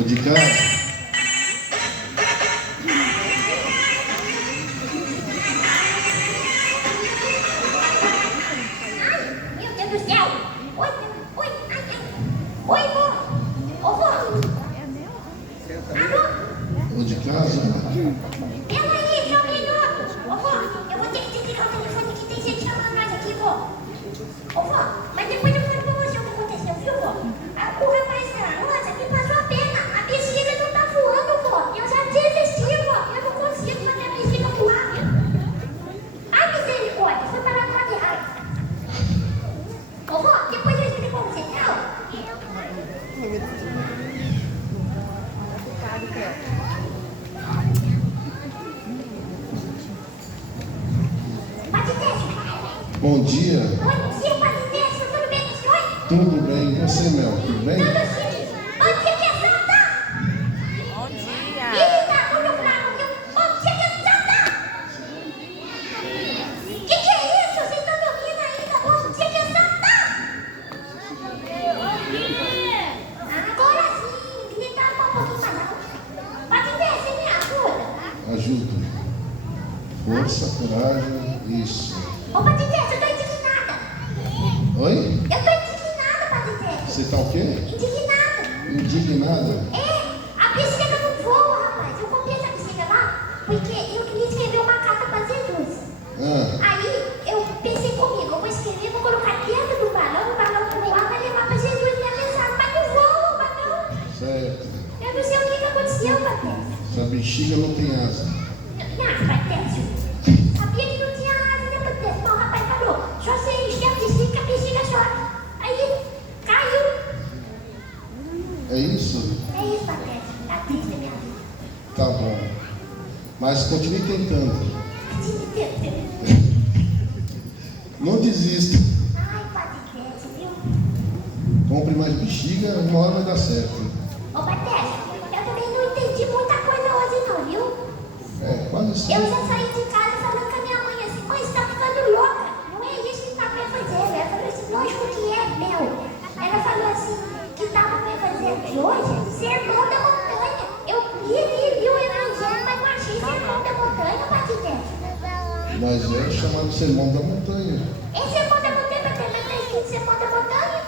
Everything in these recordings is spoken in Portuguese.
O de casa? O de casa? Pera aí, só um minuto. Ô vó, eu vou ter que desligar o telefone que tem gente chamando nós aqui, vó. Ô vó, mas depois eu falo pra você o que aconteceu, viu, vó? O rapaz da roça me passou a perna. A bexiga não tá voando, vó. Eu já desisti, vó. Eu não consigo fazer a bexiga voar. Ai, misericórdia, foi parar no lado errado. Ô vó, depois eu explico pra você, tá? Bom dia. Bom dia, Padre Décio. Tudo bem com o senhor? Tudo bem. E você, Mel? Tudo bem? Tudo sim. Bom dia, Santa. Bom dia. Eita, muito bravo, viu? Bom dia, Santa. Que é isso? Vocês estão dormindo ainda? Bom dia, Santa. Agora sim. Gritar um pouquinho mais alto. Padre Décio, você me ajuda? Ajuda. Força, coragem. Isso. Ô, Padre Décio, eu tô indignada. Oi? Eu tô indignada, Padre Décio. Você tá o quê? Indignada. Indignada? A bexiga não voa, rapaz. Eu comprei essa bexiga lá porque eu queria escrever uma carta para Jesus. Aí eu pensei comigo, eu vou escrever, vou colocar dentro do balão, o balão voar, vai levar para Jesus minha mensagem. Mas não voa, balão. Certo. Eu não sei o que aconteceu, Patrícia. Essa bexiga não tem asa. Não, Patrícia. Sabia que não tinha asa, né, Patrícia? Mas o rapaz falou, só você encher a bexiga, que a bexiga chora. Aí caiu. É isso? É isso, Patrícia. Tá triste, minha vida. Tá bom. Mas continue tentando. Não desista. Ai, Patrícia, viu? Compre mais bexiga, uma hora vai dar certo. Ô, Patrícia, eu também não entendi muita coisa hoje não, viu? É, quase assim. Eu já saí de casa falando com a minha mãe assim, mãe, você tá ficando louca. Não é isso que tá pra fazer. Ela falou assim, lógico que é, meu. Ela falou assim, que tava pra fazer hoje, sermão da montanha. Eu li o evangelho, mas não achei sermão da montanha, Patrícia. Mas é chamado Sermão da Montanha. É sermão da montanha, Patrícia, mas tá escrito sermão da montanha.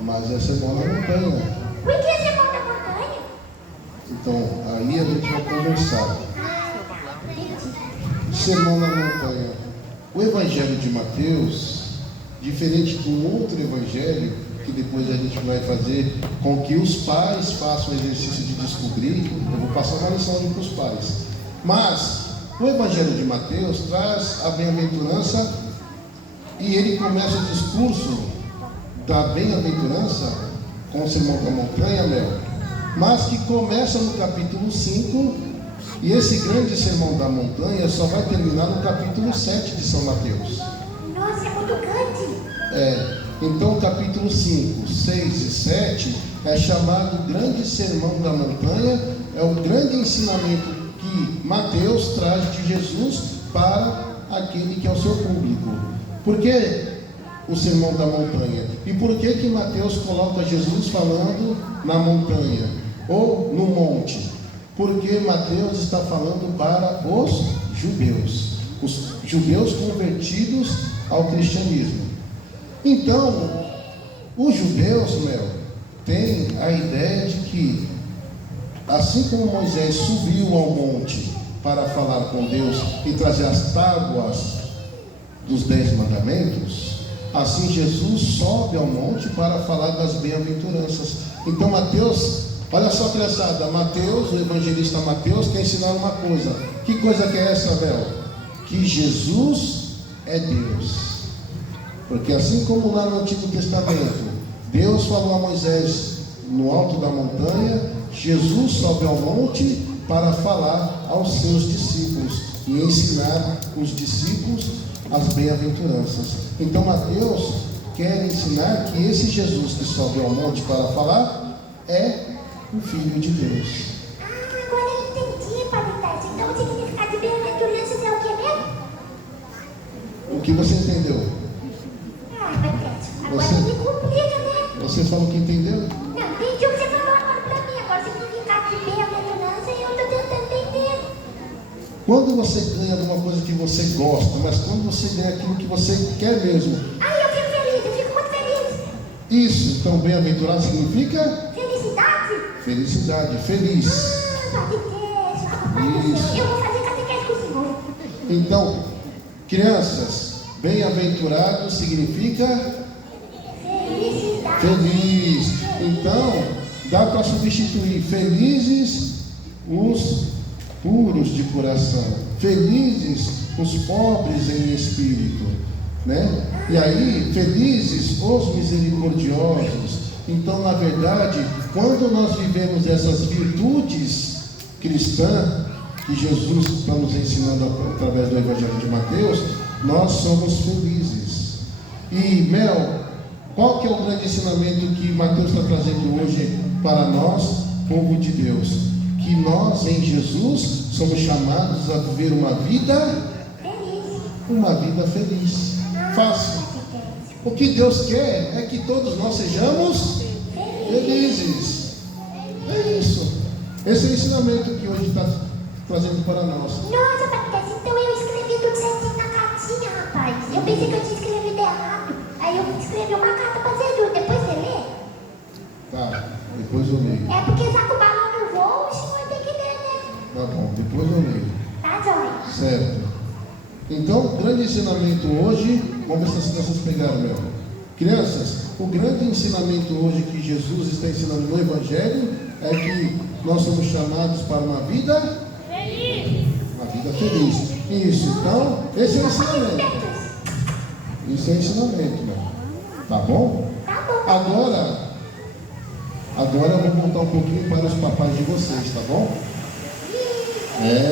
Mas é Sermão da Montanha. Por que sermão da montanha? Então, aí a gente vai conversar. Entendi. Sermão da Montanha. O Evangelho de Mateus, diferente do outro Evangelho, que depois a gente vai fazer com que os pais façam o exercício de descobrir, eu vou passar uma lição para os pais. Mas, o Evangelho de Mateus traz a bem-aventurança e ele começa o discurso da bem-aventurança com o Sermão da Montanha, Mel, mas que começa no capítulo 5 e esse grande Sermão da Montanha só vai terminar no capítulo 7 de São Mateus. Nossa, é muito grande. Então capítulo 5, 6 e 7 é chamado Grande Sermão da Montanha, é o grande ensinamento que Mateus traz de Jesus para aquele que é o seu público. Por que o Sermão da Montanha? E por que Mateus coloca Jesus falando na montanha ou no monte? Porque Mateus está falando para os judeus convertidos ao cristianismo. Então, os judeus, têm a ideia de que, assim como Moisés subiu ao monte para falar com Deus e trazer as tábuas dos 10 mandamentos, assim Jesus sobe ao monte para falar das bem-aventuranças. Então Mateus, olha só, criançada, Mateus, o evangelista Mateus, quer ensinar uma coisa. Que coisa que é essa, Bel? Que Jesus é Deus. Porque assim como lá no Antigo Testamento, Deus falou a Moisés no alto da montanha, Jesus sobe ao monte para falar aos seus discípulos e ensinar os discípulos as bem-aventuranças. Então Mateus quer ensinar que esse Jesus que sobe ao monte para falar é o Filho de Deus. Agora eu entendi, Padre Décio. Então o significado de bem-aventuranças é o que mesmo? O que você entendeu? Padre Décio, agora me complica, né? Você falou que entendeu? Não, entendi o que você falou agora pra mim. Agora o significado Quando você ganha alguma coisa que você gosta, mas quando você ganha aquilo que você quer mesmo. Ai, eu fico feliz, eu fico muito feliz. Isso, então bem-aventurado significa? Felicidade? Felicidade, feliz. Isso. Eu vou fazer catequese com o Senhor. Então, crianças, bem-aventurado significa? Felicidade. Feliz. Então, dá para substituir felizes os puros de coração, felizes os pobres em espírito, né? E aí, felizes os misericordiosos. Então, na verdade, quando nós vivemos essas virtudes cristãs que Jesus está nos ensinando através do Evangelho de Mateus, nós somos felizes. E Mel, qual que é o grande ensinamento que Mateus está trazendo hoje para nós, povo de Deus? Que nós em Jesus somos chamados a viver uma vida feliz. Uma vida feliz. Fácil. O que Deus quer é que todos nós sejamos felizes. É isso. Esse é o ensinamento que hoje está trazendo para nós. Nossa, Patrícia, então eu escrevi tudo certinho na cartinha, rapaz. Eu pensei que eu tinha escrevido errado. Aí eu escrevi uma carta para Jesus. Depois você lê? Tá, depois eu leio. É porque já que o balão não voa, o senhor tem que ler, né? Tá bom, depois eu leio. Tá, Joy? Certo. Então, o grande ensinamento hoje, vamos ver se as crianças pegaram, meu. Crianças, o grande ensinamento hoje que Jesus está ensinando no Evangelho é que nós somos chamados para uma vida feliz. Uma vida feliz. Isso, então, esse é o ensinamento. Isso é o ensinamento, meu. Tá bom? Tá bom. Agora eu vou contar um pouquinho para os papais de vocês, tá bom? É.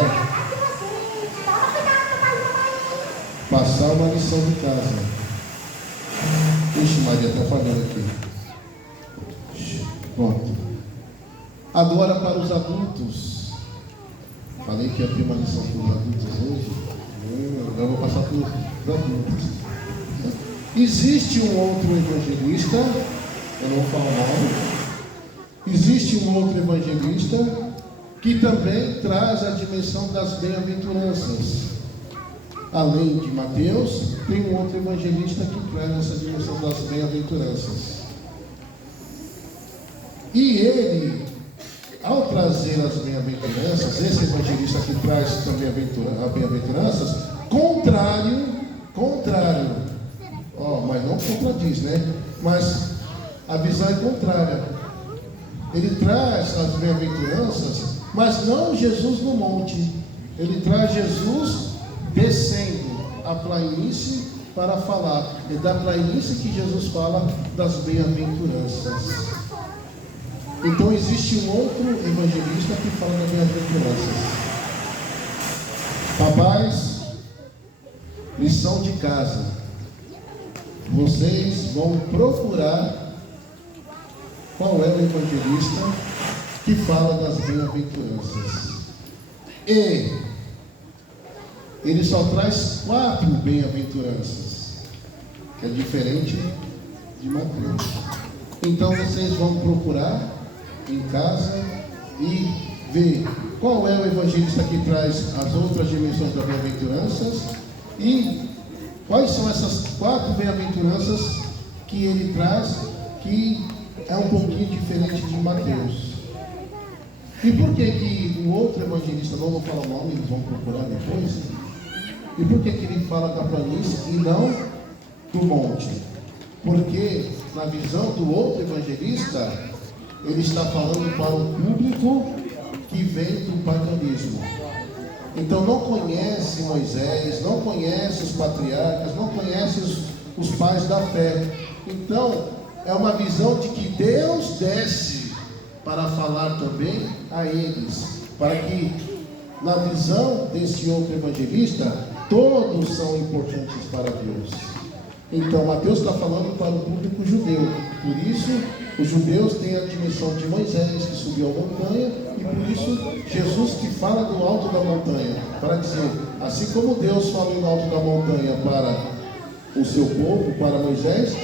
Passar uma lição de casa. Ixi, Maria, está falando aqui. Pronto. Agora para os adultos. Falei que ia ter uma lição para os adultos hoje. Eu vou passar para os adultos. Existe um outro evangelista, eu não vou falar o nome. Existe um outro evangelista que também traz a dimensão das bem-aventuranças. Além de Mateus, tem um outro evangelista que traz essa dimensão das bem-aventuranças. E ele, ao trazer as bem-aventuranças, esse evangelista que traz também as bem-aventuranças, contrário, mas não contradiz, né? Mas a visão é contrária. Ele traz as bem-aventuranças, mas não Jesus no monte. Ele traz Jesus descendo a planície para falar. É da planície que Jesus fala das bem-aventuranças. Então existe um outro evangelista que fala das bem-aventuranças. Papais, lição de casa. Vocês vão procurar qual é o evangelista que fala das bem-aventuranças. E ele só traz 4 bem-aventuranças, que é diferente de Mateus. Então vocês vão procurar em casa e ver qual é o evangelista que traz as outras dimensões das bem-aventuranças e quais são essas 4 bem-aventuranças que ele traz, que é um pouquinho diferente de Mateus. E por que o outro evangelista, não vou falar o nome, eles vão procurar depois, e por que ele fala da planície e não do monte? Porque na visão do outro evangelista, ele está falando para o público que vem do paganismo. Então não conhece Moisés, não conhece os patriarcas, não conhece os pais da fé. Então é uma visão de que Deus desce para falar também a eles, para que na visão desse outro evangelista todos são importantes para Deus. Então Mateus está falando para o público judeu. Por isso os judeus têm a dimensão de Moisés que subiu a montanha, e por isso Jesus que fala do alto da montanha, para dizer, assim como Deus fala no alto da montanha para o seu povo, para Moisés,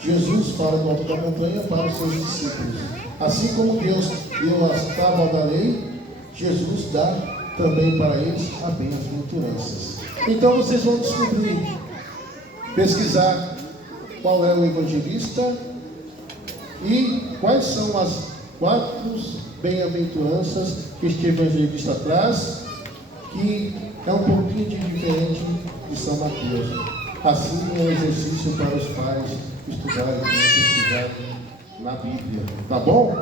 Jesus fala do alto da montanha para os seus discípulos. Assim como Deus deu as tábuas da lei, Jesus dá também para eles as bem-aventuranças. Então vocês vão descobrir, pesquisar qual é o evangelista e quais são as 4 bem-aventuranças que este evangelista traz, que é um pouquinho diferente de São Mateus. Assim é um exercício para os pais estudarem, pesquisarem na Bíblia. Tá bom?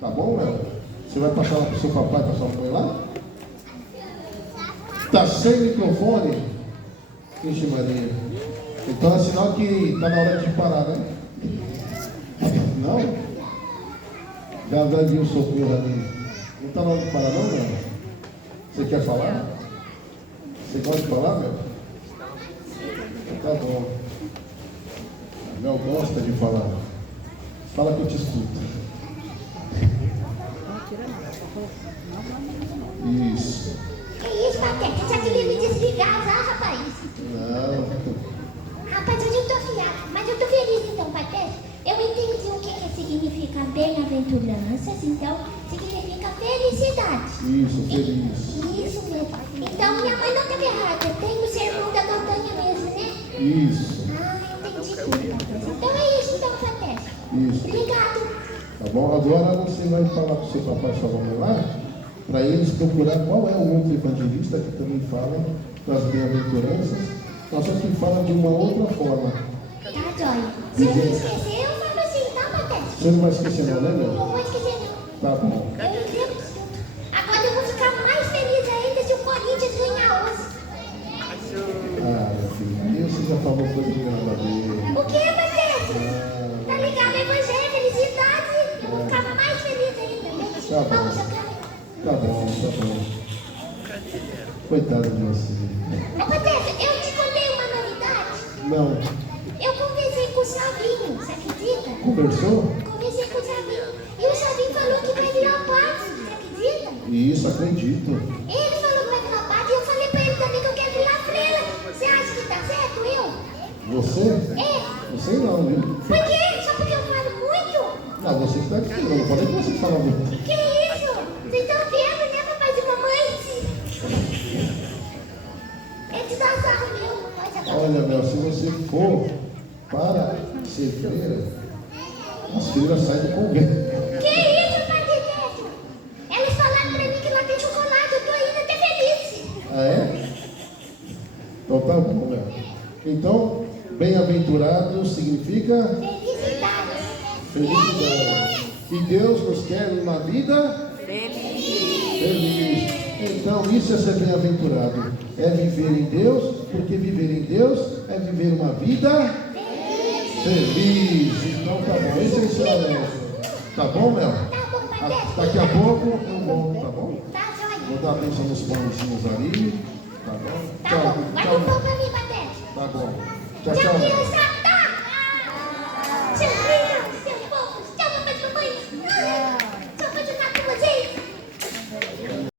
Tá bom, Léo? Você vai passar lá para o seu papai, para sua mãe lá? Tá sem microfone? Ixi, Maria. Então é sinal que está na hora de parar, né? Não? Já viu o socorro ali. Não está na hora de parar, não, Léo? Você quer falar? Você gosta de falar, Léo? Tá bom. Léo gosta de falar. Fala que eu te escuto. Isso. Que isso, Pateta? Já queria me desligar já, rapaz? Não. Rapaz, hoje eu tô afiado. Mas eu tô feliz então, Pateta. Eu entendi o que significa bem-aventuranças. Então, significa felicidade. Isso, feliz. Isso mesmo. Então, minha mãe não estava errada. Tem o sermão da montanha mesmo, né? Isso. Ah, entendi tudo. Então é isso, então, Pateta. Isso. Obrigado. Tá bom? Agora você vai falar para o seu papai e sua mamãe lá, para eles procurar qual é o outro evangelista que também fala das bem-aventuranças. Nós só que fala de uma outra forma. Tá, joia. Se eu me esquecer, eu falo assim, tá, Pateta? Você não vai esquecer não, né, meu? Não vou esquecer, não. Tá bom. Eu lembro tudo. Agora eu vou ficar mais feliz ainda se o Corinthians ganhar hoje. Ah, meu filho, aí você já falou coisa de nada a ver. O que, Pateta? Tá ligado? Evangelho, felicidade. Eu vou ficar mais feliz ainda. Né? Tá bom. Vamos, eu quero. Tá bom, tá bom. Coitado de você. Ô, Pateta, eu te contei uma novidade. Não. Eu conversei com o Savinho, você acredita? Conversou? Conversei com o Savinho. E o Savinho falou que vai virar padre, você acredita? Isso, acredito. Ele falou que vai virar padre e eu falei pra ele também que eu quero virar freira. Você acha que tá certo, eu? Você? É. Não sei não, viu? Por quê? Só porque eu falo muito? Não, você que tá aqui, não. Eu falei que você fala muito. Que isso? Vocês estão vendo, né, papai e mamãe? É de dar sarro mesmo, pode acabar. Olha, Mel, se você for para ser freira, as freiras saem do convento. Que isso, pai de Deus? Elas falaram pra mim que lá tem chocolate, eu tô indo até feliz. Ah, é? Então tá bom, Mel. Então, bem-aventurado significa Felicidade. felicidade. E Deus nos quer uma vida feliz. Então, isso é ser bem-aventurado. É viver em Deus, porque viver em Deus é viver uma vida feliz. Então, tá bom. Esse é o ensinamento. Tá bom, Mel? Tá bom, pai Deus. Daqui a pouco eu volto, tá bom? Tá, joia. Vou dar atenção nos pãozinhos ali. Tá bom? Tá bom. Guarda um pouco pra mim, pai Deus. Tá bom. Tchau, Tchau, tchau. criança.